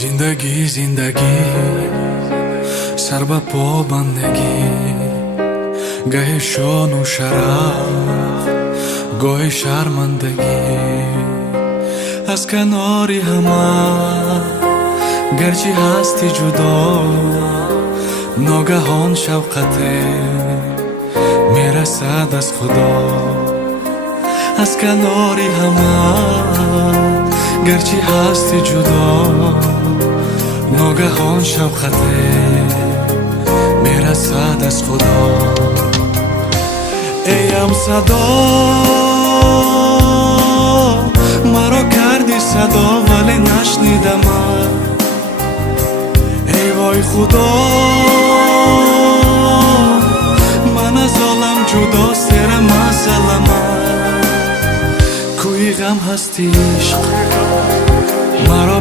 زندگی سر به پا بندگی، گاه شان و شرف گاه شرمندگی. از کناری همه گرچه هستی جدا، ناگهان شوقته میرسد از خدا. از کناری همه گرچه هستی جدا، ناگهان شوقته میرسد از خدا. ایم صدا مرا کردی صدا ولی نشنیدم. ای وای خدا من از عالم جدا سر مسلم. کوی غم هستی عشق مرا